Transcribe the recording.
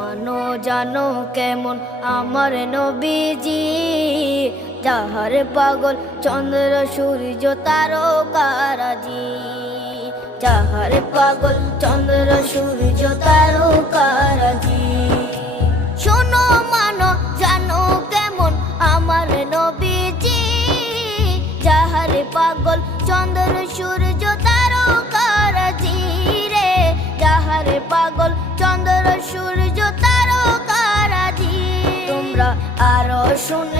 মানো জানো কেমন আমার নবীজি, যাহার পাগল চন্দ্র সূর্য তারকারাজি, যাহার পাগল চন্দ্র সূর্য তারকারাজি। শোনো মানো জানো কেমন আমার নবীজি, যাহার পাগল চন্দ্র সূর্য তারকারাজি রে, যাহার পাগল চন্দ্র সূর্য তারকারাজি। তোমরা আরো শুনে